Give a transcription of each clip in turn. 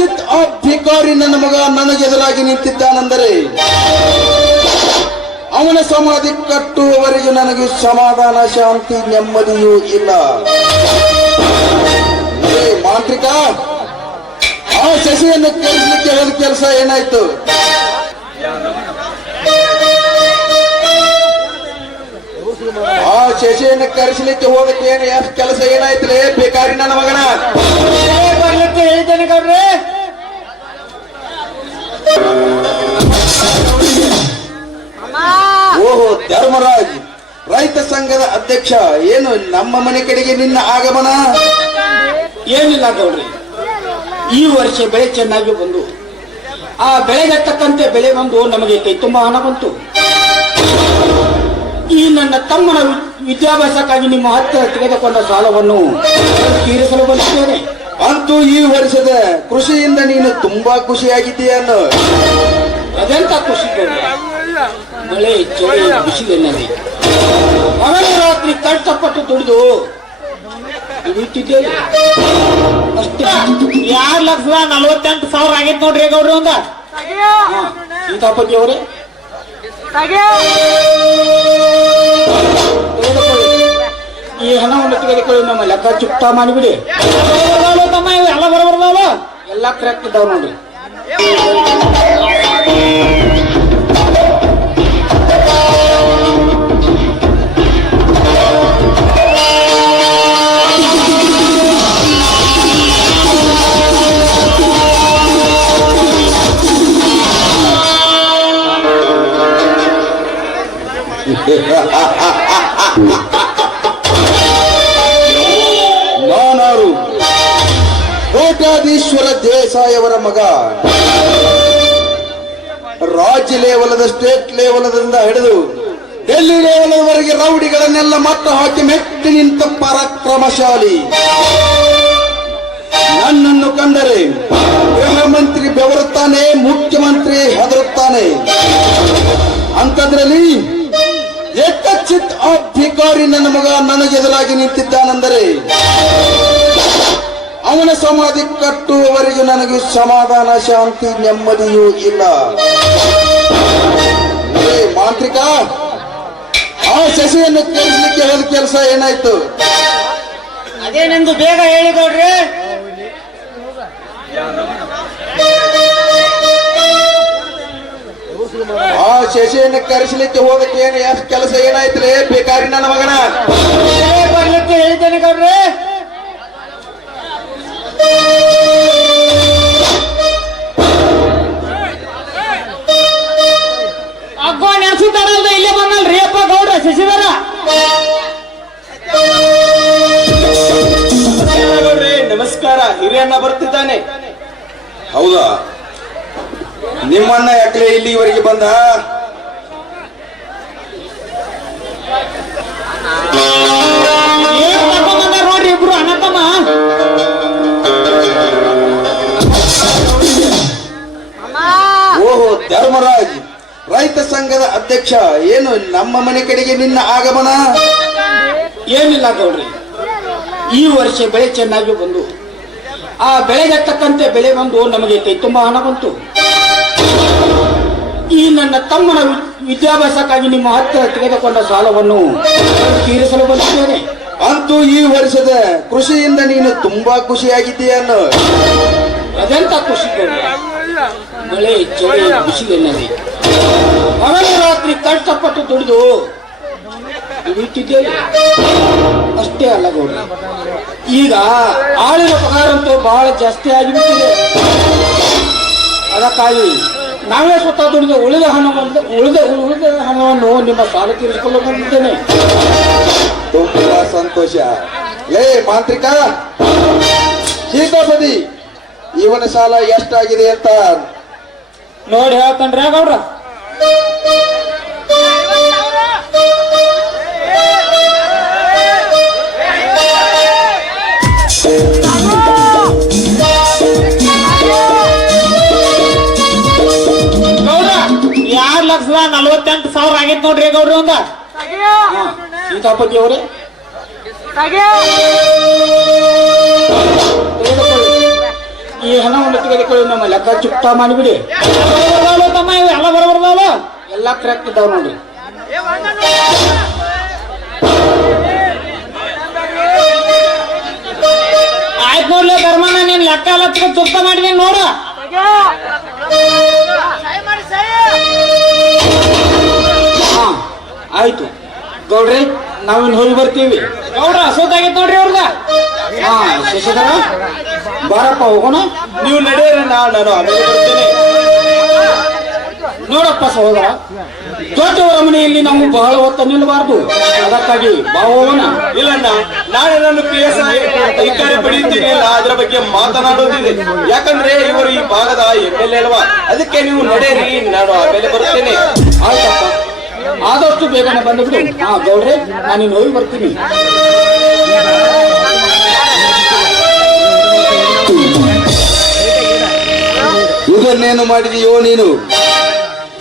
ಏಕಚಿತ್ ಆ ಭಿಕಾರಿ ನನ್ನ ಮಗ ನನಗೆ ಎದುರಾಗಿ ನಿಂತಿದ್ದಾನೆಂದರೆ ಅವನ ಸಮಾಧಿ ಕಟ್ಟುವವರೆಗೆ ನನಗೆ ಸಮಾಧಾನ, ಶಾಂತಿ, ನೆಮ್ಮದಿಯೂ ಇಲ್ಲ. ಮಾಂತ್ರಿಕ, ಆ ಶಶಿಯನ್ನು ಕೇಳಿಸಲಿಕ್ಕೆ ಹೋದ ಕೆಲಸ ಏನಾಯ್ತು? ಆ ಶಶಿಯನ್ನು ಕರೆಸಲಿಕ್ಕೆ ಹೋದಕ್ಕೆ ಏನು ಕೆಲಸ ಏನಾಯ್ತಲೇ ಬೇಕಾರಿ ನನ್ನ ಮಗನ. ಹೇಳ್ತೇನೆ ಗೌಡ್ರೆ? ಓಹೋ ಧರ್ಮರಾಜ್ ರೈತ ಸಂಘದ ಅಧ್ಯಕ್ಷ ಏನು ನಮ್ಮ ಮನೆ ಕಡೆಗೆ ನಿನ್ನ ಆಗಮನ? ಏನಿಲ್ಲ ಗೌಡ್ರಿ ಈ ವರ್ಷ ಬೆಳೆ ಚೆನ್ನಾಗಿ ಬಂದು ಆ ಬೆಳೆಗೆ ತಕ್ಕಂತೆ ಬೆಳೆ ಬಂದು ನಮಗೆ ಕೈ ತುಂಬಾ ಹಣ ಬಂತು. ಈ ನನ್ನ ತಮ್ಮನ ವಿದ್ಯಾಭ್ಯಾಸಕ್ಕಾಗಿ ನಿಮ್ಮ ಹತ್ತಿರ ತೆಗೆದುಕೊಂಡ ಸಾಲವನ್ನು ತೀರಿಸಲು ಬಂದಿದ್ದೇನೆ ಅಂತೂ ಈ ವರ್ಷದ ಕೃಷಿಯಿಂದ ನೀನು ತುಂಬಾ ಖುಷಿಯಾಗಿದ್ದೀಯನ್ನು ಅದೆಂತ ಖುಷಿ ಮಳೆ ಚಳಿ ಬಿಸಿಲೆನ್ನದೆ ಹಗಲು ರಾತ್ರಿ ಕಷ್ಟಪಟ್ಟು ದುಡಿದು ದುಡಿಯುತ್ತಿದ್ದೇವೆ ಅಷ್ಟೇ ಯಾರ್ ಲಕ್ಷದ ನಲವತ್ತೆಂಟು ಸಾವಿರ ಆಗೈತ್ ನೋಡ್ರಿ ಗೌಡ್ರಿ ಒಂದ ಸೀತಾಪತಿ ಅವರೇ. ಈ ಹಣವನ್ನು ತೆಗೆದುಕೊಳ್ಳಿ ನಮ್ಮ ಲೆಕ್ಕ ಚುಕ್ತ ಮಾಡಿಬಿಡಿ. ಎಲ್ಲ ಇವು ಎಲ್ಲ ಬರೋಬರ್ದಾವಲ್ಲ ಎಲ್ಲ ಕರೆಕ್ಟ್ ಇದ್ದಾವ ನೋಡ್ರಿ. ರಾಜ್ಯ ಲೇವಲದ ಸ್ಟೇಟ್ ಲೇವಲದಿಂದ ಹಿಡಿದು ಡೆಲ್ಲಿ ಲೆವೆಲ್ವರೆಗೆ ರೌಡಿಗಳನ್ನೆಲ್ಲ ಮಟ್ಟ ಹಾಕಿ ಮೆಟ್ಟಿ ನಿಂತ ಪರಾಕ್ರಮಶಾಲಿ. ನನ್ನನ್ನು ಕಂಡರೆ ಗೃಹ ಮಂತ್ರಿ ಬೆವರುತ್ತಾನೆ, ಮುಖ್ಯಮಂತ್ರಿ ಹೆದರುತ್ತಾನೆ. ಅಂತದ್ರಲ್ಲಿ ಏಕಚಿತ್ ಆ ಭಿಕಾರಿ ನನ್ನ ಮಗ ನನಗೆ ಎದುರಾಗಿ ನಿಂತಿದ್ದಾನೆಂದರೆ ಅವನ ಸಮಾಧಿ ಕಟ್ಟುವವರೆಗೂ ನನಗೆ ಸಮಾಧಾನ, ಶಾಂತಿ, ನೆಮ್ಮದಿಯೂ ಇಲ್ಲ. ಏ ಮಾಂತ್ರಿಕ ಆ ಶಶಿಯನ್ನು ಕೇಳಿಸ್ಲಿಕ್ಕೆ ಹೋದ ಕೆಲಸ ಏನಾಯ್ತು? ಅದೇನೆಂದು ಬೇಗ ಹೇಳಿ ಗೌಡ್ರಿ. ಆ ಶಶಿಯನ್ನು ಕರೆಸಲಿಕ್ಕೆ ಹೋದಕ್ಕೆ ಏನು ಕೆಲಸ ಏನಾಯ್ತಲೇ ಬೇಕಾಗಿ ನನ್ನ ಮಗನ? ನೋಡ್ರಿ ಇಬ್ರು ಅಣ್ಣ ತಮ್ಮ ಓಹೋ, ಧರ್ಮರಾಜ್, ರೈತ ಸಂಘದ ಅಧ್ಯಕ್ಷ, ಏನು ನಮ್ಮ ಮನೆ ಕಡೆಗೆ ನಿನ್ನ ಆಗಮನ? ಏನಿಲ್ಲ ಗೌಡ್ರಿ. ಈ ವರ್ಷ ಬೆಳೆ ಚೆನ್ನಾಗಿ ಬಂದು, ಆ ಬೆಳೆಗೆ ತಕ್ಕಂತೆ ಬೆಳೆ ಬಂದು ನಮಗೆ ಕೈ ತುಂಬಾ ಹಣ ಬಂತು. ಈ ನನ್ನ ತಮ್ಮನ ವಿದ್ಯಾಭ್ಯಾಸಕ್ಕಾಗಿ ನಿಮ್ಮ ಹತ್ತಿರ ತೆಗೆದುಕೊಂಡ ಸಾಲವನ್ನು ತೀರಿಸಲು ಬಂದಿದ್ದೇನೆ. ಅಂತೂ ಈ ವರ್ಷದ ಕೃಷಿಯಿಂದ ನೀನು ತುಂಬಾ ಖುಷಿಯಾಗಿದ್ದೀಯ ಅದೆಂತ ಖುಷಿ ಮಳೆ ಚಳಿ ಬಿಸಿಲೆನ್ನದೆ ಹಗಲು ರಾತ್ರಿ ಕಷ್ಟಪಟ್ಟು ದುಡಿದು ದುಡಿಯುತ್ತಿದ್ದೇವೆ ಅಷ್ಟೇ ಅಲ್ಲ ಗೌಡ ಈಗ ಆಳಿನ ಪಗಾರಂತೂ ಬಹಳ ಜಾಸ್ತಿ ಆಗಿಬಿಟ್ಟಿದೆ. ಅದಕ್ಕಾಗಿ ನಾವೇ ಸ್ವತಃ ದುಡಿದು ಉಳಿದ ಹಣವನ್ನು ಉಳಿದ ಉಳಿದ ಹಣವನ್ನು ನಿಮ್ಮ ಸಾಲ ತೀರಿಸಿಕೊಳ್ಳಲು ಬಂದಿದ್ದೇನೆ. ತುಂಬಾ ಸಂತೋಷ. ಲೇ ಮಾಂತ್ರಿಕ! ಸೀತಾಪತಿ ಇವನ ಸಾಲ ಎಷ್ಟಾಗಿದೆ ಅಂತ ನೋಡಿ ಹೇಳ್ತಾನ್ರಿ ಗೌಡ್ರ ಗೌಡ್ರ. ನಲವತ್ತೆಂಟು ಸಾವಿರ ಆಗೈತ್ ನೋಡ್ರಿ ಗೌಡ್ರಿ ಒಂದ. ಸೀತಾಪತಿ ಅವರೇ. ಈ ಹಣವನ್ನು ತೆಗೆದುಕೊಳ್ಳಿ ಲೆಕ್ಕ ಚುಕ್ತಾ ಮಾಡಿಬಿಡಿ. ತಮ್ಮ ಇವು ಎಲ್ಲ ಬರೋಬರ್ದಾವಲ್ಲ ಎಲ್ಲ ಕರೆಕ್ಟ್ ಇದಾವ ನೋಡಿ ಆಯ್ತು ನೋಡ್ಲಿ ಧರ್ಮನ ನೀನ್ ಲೆಕ್ಕ ಎಲ್ಲ ತೆಗೆದು ಚುಕ್ತ ಮಾಡಿದೀನಿ ನೋಡು. ಆಯ್ತು. ಗೌಡ್ರಿ ನಾವಿನ್ ಹೋಗಿ ಬರ್ತೀವಿ. ಗೌಡ್ರ ಅಸೋದಾಗೈತ್ ನೋಡ್ರಿ ಅವ್ರದ ಹಾ ಶಶಿಧರ ಬಾರಪ್ಪ ಹೋಗೋಣ. ನೀವು ನಡೆರಿ ನಾ ನಾನು ಆಮೇಲೆ ಬರ್ತೇನೆ. ನೋಡಪ್ಪ ಸಹೋದರ ದೊಡ್ಡವರ ಮನೆಯಲ್ಲಿ ನಾವು ಬಹಳ ಹೊತ್ತ ನಿಲ್ಲಬಾರದು. ಅದಕ್ಕಾಗಿ ಬಾವೋಣ ಹೋಗೋಣ. ಇಲ್ಲಣ್ಣ ನಾಳೆ ನಾನು ಪಿ ಎಸ್ ಐ ಅಧಿಕಾರಿ ಪಡೆಯುತ್ತೀನಿ ನಾ ಅದರ ಬಗ್ಗೆ ಮಾತನಾಡೋದಿದೆ. ಯಾಕಂದ್ರೆ ಇವರು ಈ ಭಾಗದ ಎಂ ಎಲ್ ಎ ಅಲ್ವಾ? ಅದಕ್ಕೆ ನೀವು ನಡೆಯಿರಿ ನಾನು ಆಮೇಲೆ ಬರ್ತೇನೆ. ಆಯ್ತಪ್ಪ. ಆದಷ್ಟು ಬೇಗನೆ ಬಂದ್ಬಿಡು ಆ, ಗೌಡ್ರೆ, ನಾನು ಹೋಗಿ ಬರ್ತೀನಿ. ಇದನ್ನೇನು ಮಾಡಿದೆಯೋ ನೀನು?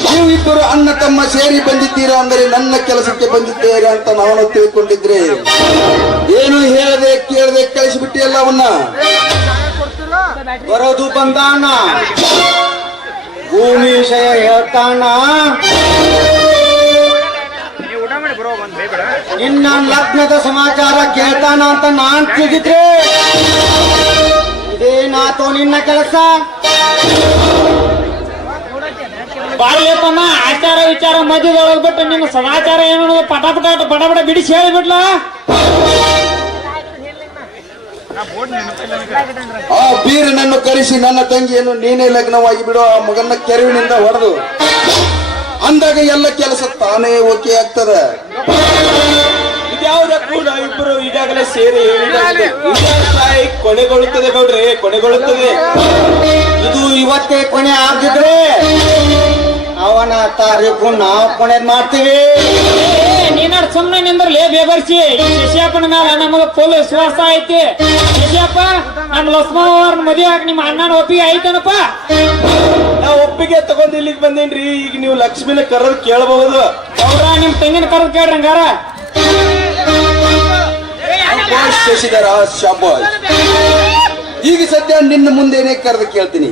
ನೀವಿಬ್ಬರು ಅಣ್ಣ ತಮ್ಮ ಸೇರಿ ಬಂದಿದ್ದೀರಾ ಅಂದರೆ ನನ್ನ ಕೆಲಸಕ್ಕೆ ಬಂದಿದ್ದೀರಾ ಅಂತ ನಾನು ತಿಳ್ಕೊಂಡಿದ್ರೆ. ಏನು ಹೇಳದೆ ಕೇಳದೆ ಕಳಿಸಿಬಿಟ್ಟಿಯಲ್ಲ ಅವನ್ನ? ಬರೋದು ಬಂದಾಣ ಭೂಮಿ ವಿಷಯ ಹೇಳ್ತಾಣ ನಿನ್ನ ಲಗ್ನದ ಸಮಾಚಾರ ಕೇಳ್ತಾನ ಅಂತ ನಾನ್ ತಿಳಿದಿದ್ರೆ ಇದೇನಾತೋ ನಿನ್ನ ಕೆಲಸ. ಬಾಳಿಯಪ್ಪನ ಆಚಾರ ವಿಚಾರ ಮಧ್ಯದೊಳಗೆ ಬಿಟ್ಟು ನಿಮ್ಮ ಸಮಾಚಾರ ಏನು ಪಟ ಪಟ ಪಟ ಪಟ ಬಿಡಿಸಿ ಹೇಳಿಬಿಡ್ಲ ಆ ಬೀರನನ್ನು ಕರೆಸಿ ನನ್ನ ತಂಗಿಯನ್ನು ನೀನೇ ಲಗ್ನವಾಗಿ ಬಿಡು, ಆ ಮಗನ ಕೆರವಿನಿಂದ ಹೊಡೆದು. ಅಂದಾಗ ಎಲ್ಲ ಕೆಲಸ ತಾನೇ ಓಕೆ ಆಗ್ತದೆ. ಇದ್ಯಾವುದಕ್ಕೂ ನಾವಿಬ್ಬರು ಈಗಾಗಲೇ ಸೇರಿ ಹೇಳಿ ಕೊನೆಗೊಳ್ಳುತ್ತದೆ ಗೌಡ್ರೆ ಕೊನೆಗೊಳ್ಳುತ್ತದೆ. ಇದು ಇವತ್ತೇ ಕೊನೆ ಆಗಿದ್ರೆ ಅವನ ತಾರೀಕು ನಾವು ಕೊನೆ ಮಾಡ್ತೀವಿ. ನೀನಾಡ್ ಸುಮ್ಮನೆ ನಿಂದ್ರಲಿ ಬೇಬರ್ಸಿ. ಈ ಶಶಿಯಪ್ಪನ ಮೇಲೆ ನಮಗ ಫುಲ್ ವಿಶ್ವಾಸ ಐತಿ. ಶಶಿಯಪ್ಪ ನಮ್ಮ ಲಕ್ಷ್ಮವ್ರ ಮದುವೆ ಆಗಿ ನಿಮ್ಮ ಅಣ್ಣನ ಒಪ್ಪಿಗೆ ಐತನಪ್ಪ ಒಪ್ಪಿಗೆ ತಗೊಂಡ್ ಇಲ್ಲಿಗೆ ಬಂದೇನ್ರಿ? ಈಗ ನೀವು ಲಕ್ಷ್ಮಿನ ಕರೆದು ಕೇಳಬಹುದು. ಅವ್ರ ನಿಮ್ ತಂಗಿನ ಕರೆದು ಕೇಳ್ರಿ ಹಂಗಾರ. ಶಾಬಾಷ್ ಶಶಿಧರ ಶಾಬಾಜ್ ಈಗ ಸದ್ಯ ನಿನ್ನ ಮುಂದೇನೆ ಕರೆದು ಕೇಳ್ತೀನಿ.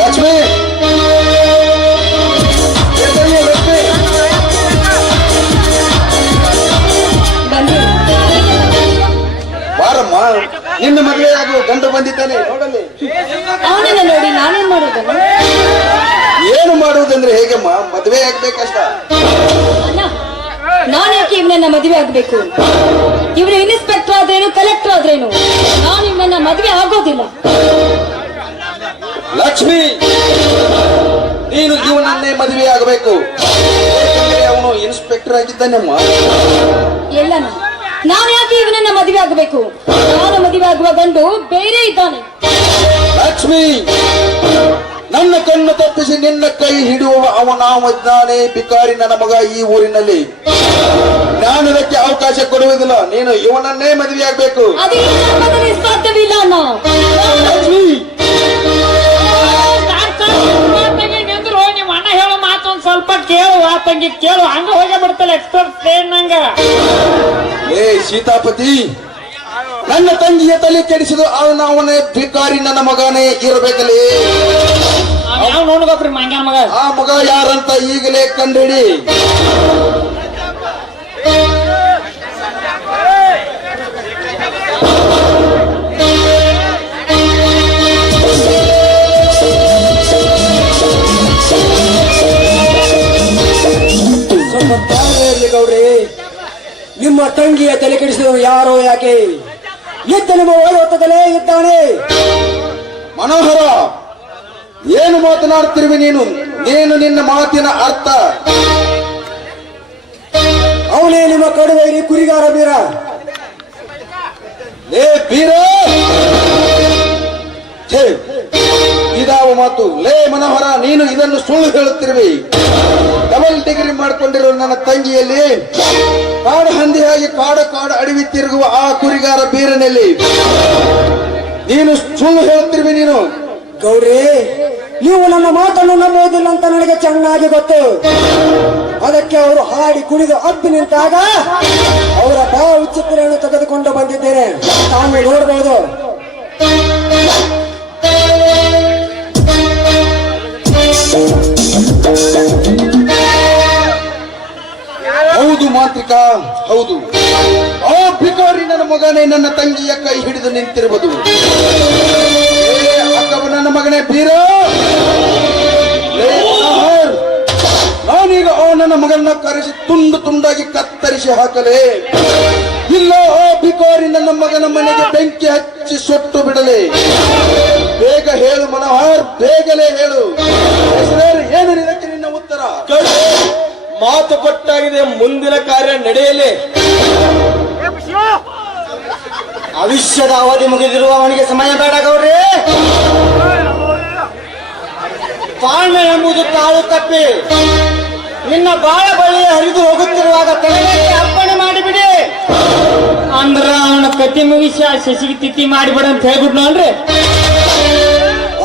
ಲಕ್ಷ್ಮಿ! ಬಾರಮ್ಮ ನಿನ್ನ ಮಗಳೇ ಆಗಲು ಗಂಡು ಬಂದಿದ್ದಾನೆ. ಅವನನ್ನ ನೋಡಿ ನಾನೇನ್ ಮಾಡೋದನ್ನ ಏನು ಮಾಡುವುದಂದ್ರೆ ಹೇಗಮ್ಮ? ಮದುವೆ ಆಗ್ಬೇಕಷ್ಟ? ನಾನು ಯಾಕೆ ಇವನನ್ನ ಮದುವೆ ಆಗ್ಬೇಕು? ಇವ್ರು ಇನ್ಸ್ಪೆಕ್ಟರ್ ಆದ್ರೇನು ಕಲೆಕ್ಟರ್ ಆದ್ರೇನು? ನಾನು ಇವನನ್ನ ಮದುವೆ ಆಗೋದಿಲ್ಲ. ಲಕ್ಷ್ಮಿ ನೀನು ಇವನನ್ನೇ ಮದುವೆ ಆಗಬೇಕು. ಅವನು ಇನ್ಸ್ಪೆಕ್ಟರ್ ಆಗಿದ್ದಾನಮ್ಮ. ಎಲ್ಲ ನಾನು ಯಾಕೆ ಇವನನ್ನ ಮದುವೆ ಆಗಬೇಕು? ನಾನು ಮದುವೆ ಆಗುವ ಗಂಡು ಬೇರೆ ಇದ್ದಾನೆ. ಲಕ್ಷ್ಮಿ ನನ್ನ ಕಣ್ಣು ತಪ್ಪಿಸಿ ನಿನ್ನ ಕೈ ಹಿಡಿಯುವ ಅವನಾವಿದ್ದಾನೆ ಬಿಕಾರಿ ನನ್ನ ಮಗ ಈ ಊರಿನಲ್ಲಿ. ನಾನು ಇದಕ್ಕೆ ಅವಕಾಶ ಕೊಡುವುದಿಲ್ಲ ನೀನು ಇವನನ್ನೇ ಮದುವೆ ಆಗ್ಬೇಕು ಅದು ಈ ಸಾಧ್ಯವಿಲ್ಲ ಅಣ್ಣ. ಲಕ್ಷ್ಮಿ ಸಾಕ್ ಸಾಕ್, ನಿಮ್ಮ ತಂಗಿ ನಿಂದ್ರು ನಿಮ್ಮ ಅಣ್ಣ ಹೇಳೋ ಮಾತು ಒಂದ್ ಸ್ವಲ್ಪ ಕೇಳು ಆ ತಂಗಿ ಕೇಳು ಹಂಗ ಹೋಗಿ ಬಿಡ್ತಲ್ಲ ಎಕ್ಸ್ಪ್ರೆಸ್ ಟ್ರೈನ್ ನಂಗ ಏ ಸೀತಾಪತಿ ನನ್ನ ತಂಗಿಯ ತಲೆ ಕೆಡಿಸಿದ ಅವನ ಅವನೇ ಭಿಕಾರಿ ನನ್ನ ಮಗನೇ ಇರಬೇಕಲ್ಲಿ ಯಾವ ನೋಡ್ಬೇಕ್ರಿ ಮಂಗ್ಯಾನ ಮಗ. ಆ ಮಗ ಯಾರಂತ ಈಗಲೇ ಕಂಡಿಡಿ ಗೌರಿ. ನಿಮ್ಮ ತಂಗಿಯ ತಲೆ ಕೆಡಿಸಿದವರು ಯಾರೋ ಯಾಕೆ? ಎದ್ದ ನಿಮ್ಮ ಓಡೋತದಲೇ ಇದ್ದಾನೆ. ಮನೋಹರ, ಏನು ಮಾತನಾಡ್ತಿರುವೆ ನೀನು? ನೀನು ನಿನ್ನ ಮಾತಿನ ಅರ್ಥ. ಅವನೇ ನಿಮ್ಮ ಕಡುವೈರಿ ಕುರಿಗಾರ ಬೀರ. ಲೇ ಬೀರ! ಇದಾವ ಮಾತು, ಲೇ ಮನೋಹರ, ನೀನು ಇದನ್ನು ಸುಳ್ಳು ಹೇಳುತ್ತಿರುವೆ. ಡಬಲ್ ಡಿಗ್ರಿ ಮಾಡಿಕೊಂಡಿರುವ ನನ್ನ ತಂಗಿಯಲ್ಲಿ ಕಾಡು ಹಂದಿಯಾಗಿ ಕಾಡು ಕಾಡು ಅಡವಿ ತಿರುಗುವ ಆ ಕುರಿಗಾರ ಬೀರನಲ್ಲಿ. ನೀನು ಸುಳ್ಳು ಹೇಳುತ್ತಿರುವೆ ನೀನು. ಗೌರಿ, ನೀವು ನನ್ನ ಮಾತನ್ನು ನಂಬುವುದಿಲ್ಲ ಅಂತ ನನಗೆ ಚೆನ್ನಾಗಿ ಗೊತ್ತು. ಅದಕ್ಕೆ ಅವರು ಹಾಡಿ ಕುಣಿದು ಅಪ್ಪಿ ನಿಂತಾಗ ಅವರ ಬಾ ಚಿತ್ರವನ್ನು ತೆಗೆದುಕೊಂಡು ಬಂದಿದ್ದೇನೆ. ತಾವು ನೋಡಬಹುದು ಹೌದು ಮಾಂತ್ರಿಕ ಹೌದು. ಆ ಭಿಕಾರಿ ನನ್ನ ಮಗನೇ ನನ್ನ ತಂಗಿಯ ಕೈ ಹಿಡಿದು ನಿಂತಿರಬಹುದು ನನ್ನ ಮಗನೇ ಬೀರ ನಾನೀಗ ಆ ನನ್ನ ಮಗನ ಕರೆಸಿ ತುಂಡು ತುಂಡಾಗಿ ಕತ್ತರಿಸಿ ಹಾಕಲೇ. ಇಲ್ಲ, ಆ ಭಿಕಾರಿ ನನ್ನ ಮಗನ ಮನೆಗೆ ಬೆಂಕಿ ಹಚ್ಚಿ ಸೊಟ್ಟು ಬಿಡಲೇ. ಬೇಗಲೇ ಹೇಳು? ಏನು ಇದಕ್ಕೆ ನಿನ್ನ ಉತ್ತರ? ಮಾತು ಕೊಟ್ಟಾಗಿದೆ ಮುಂದಿನ ಕಾರ್ಯ ನಡೆಯಲಿ. ಭವಿಷ್ಯದ ಅವಧಿ ಮುಗಿದಿರುವ ಅವನಿಗೆ ಸಮಯ ಬೇಡ ಗೌರಿ ತಾಳ್ಮೆ ಎಂಬುದು ತಾಳು ತಪ್ಪಿ. ನಿನ್ನ ಬಾಳ ಬಳಿ ಹರಿದು ಹೋಗುತ್ತಿರುವಾಗ ತಲೆಗೆ ಅರ್ಪಣೆ ಮಾಡಿಬಿಡಿ. ಅಂದ್ರ ಅವನ ಕತಿ ಮುಗಿಸಿ ಆ ಶಶಿಗೆ ತಿಥಿ ಮಾಡಿಬಿಡ ಅಂತ ಹೇಳ್ಬಿಟ್ನು ಅಲ್ರಿ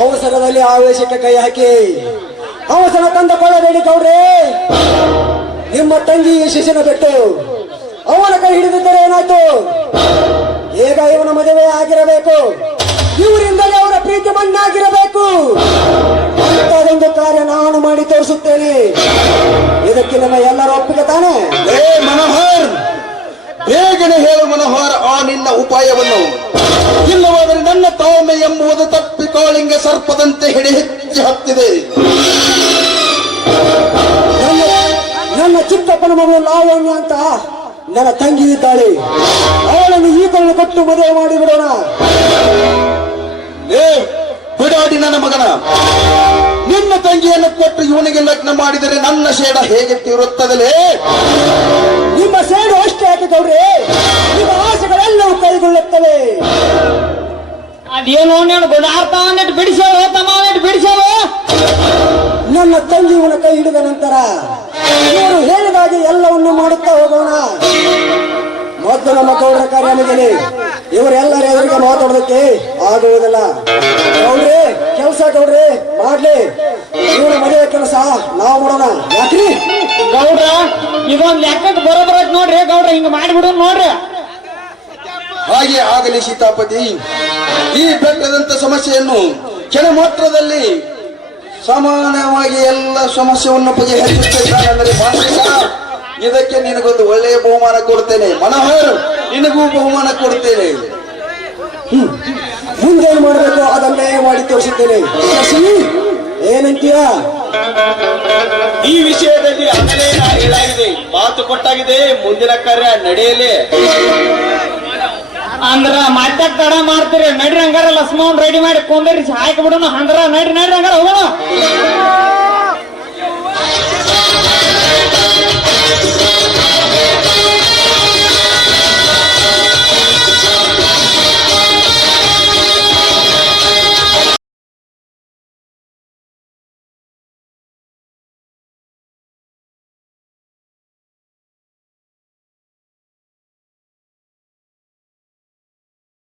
ಅವಸರದಲ್ಲಿ ಆವೇಶಕ್ಕೆ ಕೈ ಹಾಕಿ. ಅವಸರ ತಂದುಕೊಳ್ಳಬೇಡಿ ಗೌಡ್ರೆ. ನಿಮ್ಮ ತಂಗಿ ಶಿಶಿನ ಬಿಟ್ಟು ಅವನ ಕೈ ಹಿಡಿದಿದ್ದರೆ ಏನಾಯ್ತು? ಈಗ ಇವನ ಮದುವೆ ಆಗಿರಬೇಕು. ಇವರಿಂದಲೇ ಅವರ ಪ್ರೀತಿ ಮಣ್ಣಾಗಿರಬೇಕು. ಅಂತದೊಂದು ಕಾರ್ಯ ನಾನು ಮಾಡಿ ತೋರಿಸುತ್ತೇನೆ. ಇದಕ್ಕೆ ನಮ್ಮ ಎಲ್ಲರ ಒಪ್ಪಿಗೆ ತಾನೇ? ಏ ಮನೋಹರ್, ಬೇಗನೆ ಹೇಳು ಮನೋಹರ್ ಆ ನಿನ್ನ ಉಪಾಯವನ್ನು. ಸರ್ಪದಂತೆ ಹಿಡಿ ಹೆಚ್ಚಿ ಹತ್ತಿದೆ. ನನ್ನ ಚಿಕ್ಕಪ್ಪನ ಮಗಳು ಲಾವಣ್ಯ ಅಂತ ನನ್ನ ತಂಗಿ ಇದ್ದಾಳೆ. ಅವಳನ್ನು ಈತನ್ನು ಕೊಟ್ಟು ಮದುವೆ ಮಾಡಿ ಬಿಡೋಣ. ಏ ಬಿಡಾಡಿ ನನ್ನ ಮಗನ. ನಿನ್ನ ತಂಗಿಯನ್ನು ಕೊಟ್ಟು ಇವನಿಗೆ ಲಗ್ನ ಮಾಡಿದರೆ ನನ್ನ ಶೇಡ ಹೇಗೆ ತೀರುತ್ತದಲೇ ನಿಮ್ಮ ಸೇಡು ಅಷ್ಟೇ ಹಾಕಿದವ್ರಿ ನಿಮ್ಮ ಅದೇನು ನೀನು ಗುಡಾರ್ತ ಅನ್ನಿಟ್ಟು ಬಿಡಿಸೇವು ತಮ್ಮ ಅಂದಿಟ್ಟು ಬಿಡಿಸೇವು ನನ್ನ ತಂಗಿ ಇವನ ಕೈ ಹಿಡಿದ ನಂತರ ಇವರು ಹೇಳಿದಾಗೆ ಎಲ್ಲವನ್ನು ಮಾಡುತ್ತಾ ಹೋಗೋಣ. ಮೊದಲು ನಮ್ಮ ಗೌಡರ ಕಾರ್ಯಾಲಯದಲ್ಲಿ ಇವರೆಲ್ಲರ ಎದುರಿಗೆ ಮಾತಾಡೋದಕ್ಕೆ ಆಗುವುದಿಲ್ಲ ಗೌಡ್ರಿ ಕೆಲಸ ಗೌಡ್ರಿ ಮಾಡ್ಲಿ. ಇವನ ಮದುವೆ ಕೆಲಸ ನಾವು ಮಾಡೋಣ. ಯಾಕ್ರಿ? ಗೌಡ್ರ ಇದೊಂದು ಲೆಕ್ಕಕ್ಕೆ ಬರೋ ಐತ್ ನೋಡ್ರಿ. ಗೌಡ್ರ ಹಿಂಗ ಮಾಡಿಬಿಡು ನೋಡ್ರಿ. ಹಾಗೆ ಆಗಲಿ ಸೀತಾಪತಿ. ಈ ಬೆಟ್ಟದಂತ ಸಮಸ್ಯೆಯನ್ನು ಕೆಲ ಮಾತ್ರದಲ್ಲಿ ಸಮಾನವಾಗಿ ಎಲ್ಲ ಸಮಸ್ಯೆಯನ್ನು ಬಗೆಹರಿಸುತ್ತಿದ್ದಾನೆಂದರೆ ಇದಕ್ಕೆ ನಿನಗೊಂದು ಒಳ್ಳೆಯ ಬಹುಮಾನ ಕೊಡ್ತೇನೆ. ಮನೋಹರ್, ನಿನಗೂ ಬಹುಮಾನ ಕೊಡ್ತೇನೆ. ಮುಂದೇನು ಮಾಡಬೇಕು ಅದನ್ನೇ ಮಾಡಿ ತೋರಿಸುತ್ತೇನೆ. ಏನಂತೀಯಾ? ಈ ವಿಷಯದಲ್ಲಿ ಆಗಲೇ ಹೇಳಾಗಿದೆ. ಮಾತು ಕೊಟ್ಟಾಗಿದೆ. ಮುಂದಿನ ಕಾರ್ಯ ನಡೆಯಲಿ. ಅಂದ್ರ ಮತ್ತೆ ತಡ ಮಾಡ್ತೀರಿ. ನಡ್ರಿ ಹಂಗಾರ ಲಸ್ಮೌನ್ ರೆಡಿ ಮಾಡಿ ಕೊಂದರಿ ಹಾಕಿ ಬಿಡೋಣ ಅಂದ್ರ ನಡ್ರಿ ನಡ್ರಿ ಹಂಗಾರ ಹೋಗೋಣ.